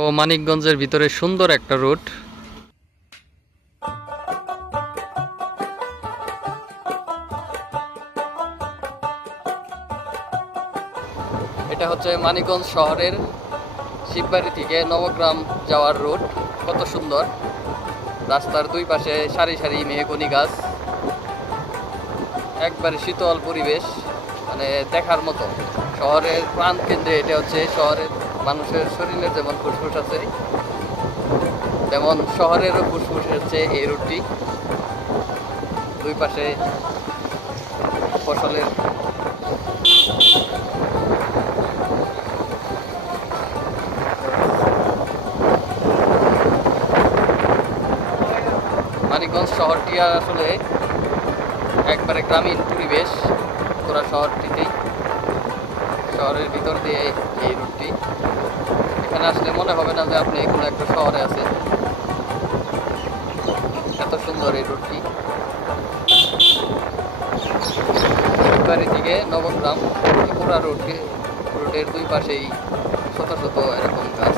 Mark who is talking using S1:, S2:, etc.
S1: ও মানিকগঞ্জের ভিতরে সুন্দর একটা রুট এটা হচ্ছে মানিকগঞ্জ শহরের শিববাড়ি থেকে নবগ্রাম যাওয়ার রুট কত সুন্দর। রাস্তার দুই পাশে সারি সারি মেহগনি গাছ। একবারে শীতল পরিবেশ মানে দেখার মতো। শহরের প্রাণ কেন্দ্রে এটা হচ্ছে শহরের মানুষের শরীরে যেমন ফুসফুস আছে, তেমন শহরেরও ফুসফুস হচ্ছে এই রুটটি দুই পাশে ফসলের মানিকগঞ্জ শহরটি আসলে একবারে গ্রামীণ পরিবেশ, পুরো শহরটিতেই। শহরের ভিতর দিয়ে এই রুটটি। এখানে আসলে মনে হবে না যে আপনি কোনো একটা শহরে আছেন। এত সুন্দর এই রুটটি। বাড়ি থেকে নবগ্রাম পুরা রুটটি রুটের দুই পাশেই শত শত এরকম গাছ।